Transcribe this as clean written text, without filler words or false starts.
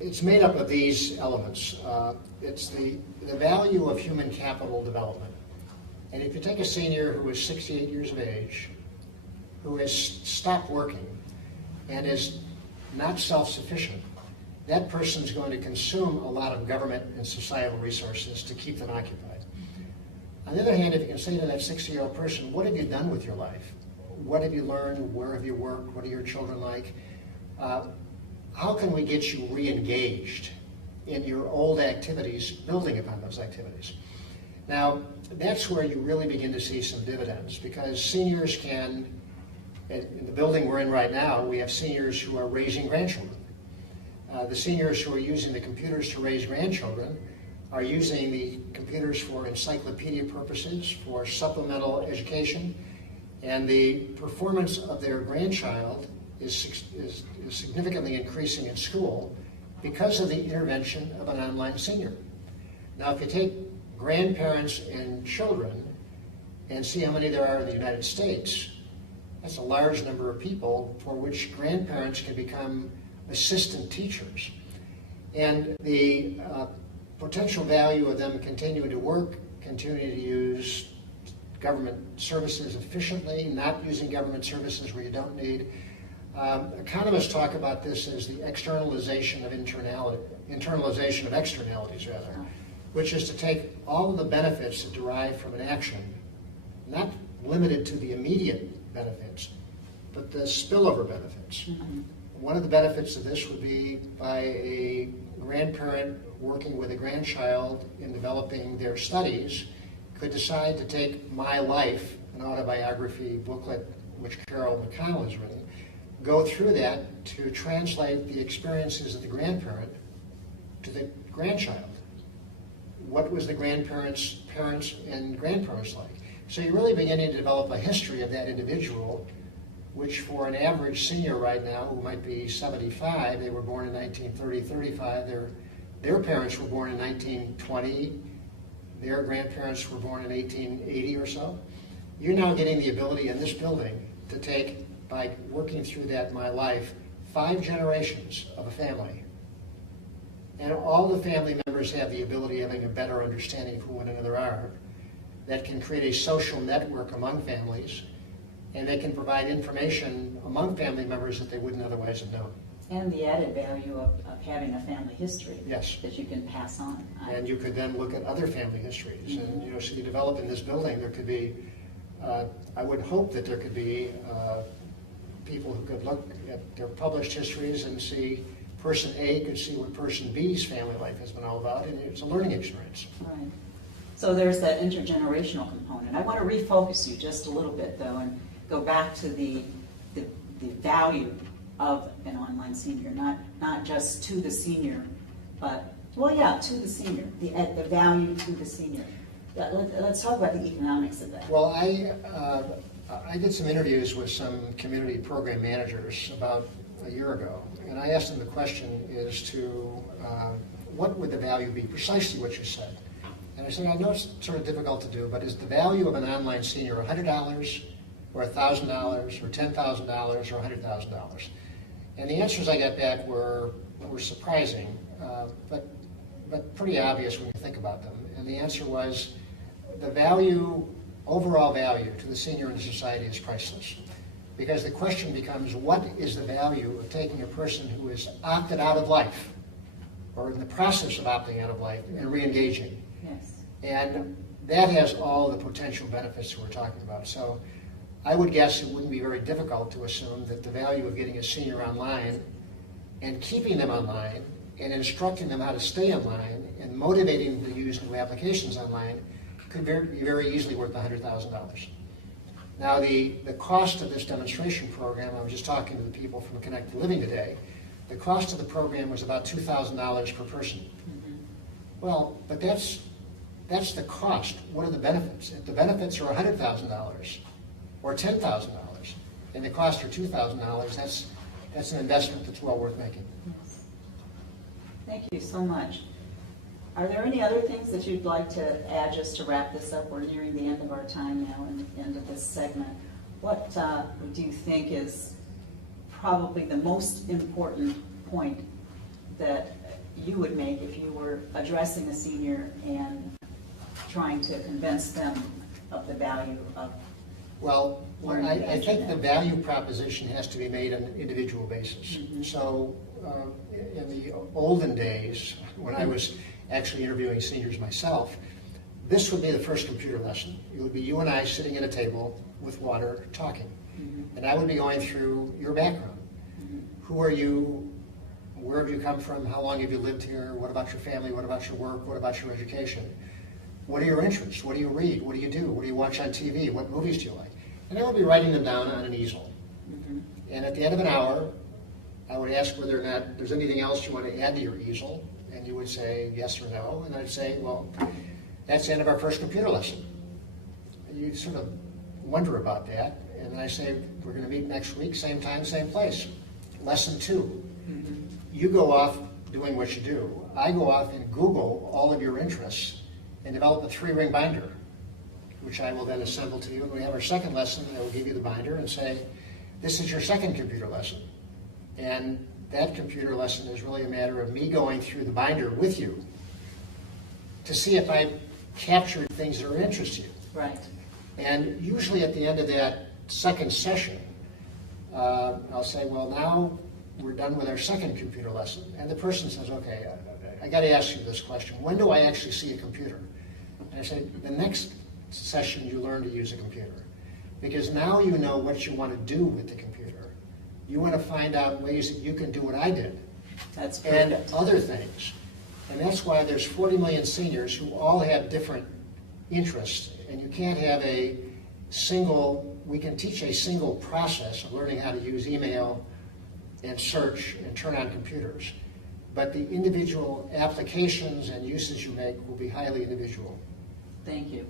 It's made up of these elements. It's the value of human capital development. And if you take a senior who is 68 years of age, who has stopped working and is not self-sufficient, that person's going to consume a lot of government and societal resources to keep them occupied. On the other hand, if you can say to that 60-year-old person, what have you done with your life? What have you learned? Where have you worked? What are your children like? How can we get you re-engaged in your old activities, building upon those activities? Now, that's where you really begin to see some dividends, because seniors can, in the building we're in right now, we have seniors who are raising grandchildren. The seniors who are using the computers to raise grandchildren are using the computers for encyclopedia purposes, for supplemental education, and the performance of their grandchild is significantly increasing in school because of the intervention of an online senior. Now, if you take grandparents and children and see how many there are in the United States, that's a large number of people for which grandparents can become assistant teachers. And the potential value of them continuing to work, continuing to use government services efficiently, not using government services where you don't need. Economists talk about this as the externalization of externalities, which is to take all of the benefits that derive from an action, not limited to the immediate benefits, but the spillover benefits. Mm-hmm. One of the benefits of this would be by a grandparent working with a grandchild in developing their studies could decide to take My Life, an autobiography booklet which Carol McConnell has written, go through that to translate the experiences of the grandparent to the grandchild. What was the grandparents' parents and grandparents like? So you're really beginning to develop a history of that individual, which for an average senior right now, who might be 75, they were born in 1930, 35, their parents were born in 1920, their grandparents were born in 1880 or so. You're now getting the ability in this building to take, by working through that My Life, 5 generations of a family. And all the family members have the ability of having a better understanding of who one another are. That can create a social network among families, and they can provide information among family members that they wouldn't otherwise have known. And the added value of having a family history. Yes. That you can pass on. And you could then look at other family histories. Mm-hmm. And so you develop in this building, there could be, I would hope that there could be people who could look at their published histories and see person A could see what person B's family life has been all about, and it's a learning experience. Right. So there's that intergenerational component. I want to refocus you just a little bit, though, and go back to the value of an online senior, not just to the senior, but, well, yeah, to the senior, the value to the senior. Let's talk about the economics of that. Well, I did some interviews with some community program managers about a year ago, and I asked them the question as to what would the value be, precisely what you said. And I said, I know it's sort of difficult to do, but is the value of an online senior $100 or $1,000 or $10,000 or $100,000? And the answers I got back were surprising, but pretty obvious when you think about them. And the answer was the value, overall value to the senior in society is priceless. Because the question becomes, what is the value of taking a person who is opted out of life or in the process of opting out of life and re-engaging? Yes. And that has all the potential benefits that we're talking about. So I would guess it wouldn't be very difficult to assume that the value of getting a senior online and keeping them online and instructing them how to stay online and motivating them to use new applications online could be very easily worth $100,000. Now, the cost of this demonstration program, I was just talking to the people from Connected Living today, the cost of the program was about $2,000 per person. Mm-hmm. Well, but that's the cost. What are the benefits? If the benefits are $100,000 or $10,000 and the cost are $2,000, that's an investment that's well worth making. Yes. Thank you so much. Are there any other things that you'd like to add just to wrap this up? We're nearing the end of our time now and the end of this segment. What do you think is probably the most important point that you would make if you were addressing a senior and trying to convince them of the value of Well, learning the I think internet? the value proposition has to be made on an individual basis. So in the olden days, when I was actually interviewing seniors myself, this would be the first computer lesson. It would be you and I sitting at a table with water talking. And I would be going through your background. Who are you? Where have you come from? How long have you lived here? What about your family? What about your work? What about your education? What are your interests? What do you read? What do you do? What do you watch on TV? What movies do you like? And I would be writing them down on an easel. And at the end of an hour, I would ask whether or not there's anything else you want to add to your easel. And you would say yes or no. And I'd say, well, that's the end of our first computer lesson. And you'd sort of wonder about that. And I say, we're going to meet next week, same time, same place. Lesson 2. You go off doing what you do. I go off and Google all of your interests and develop a 3-ring binder, which I will then assemble to you. And we have our second lesson, I will give you the binder and say, this is your second computer lesson. And that computer lesson is really a matter of me going through the binder with you to see if I've captured things that are interest you. Right. And usually at the end of that second session, I'll say, well, now we're done with our second computer lesson. And the person says, okay, I got to ask you this question. When do I actually see a computer? And I say, the next session you learn to use a computer. Because now you know what you want to do with the computer. You want to find out ways that you can do what I did. That's And perfect. other things. And that's why there's 40 million seniors who all have different interests. And you can't have we can teach a single process of learning how to use email and search and turn on computers. But the individual applications and uses you make will be highly individual. Thank you.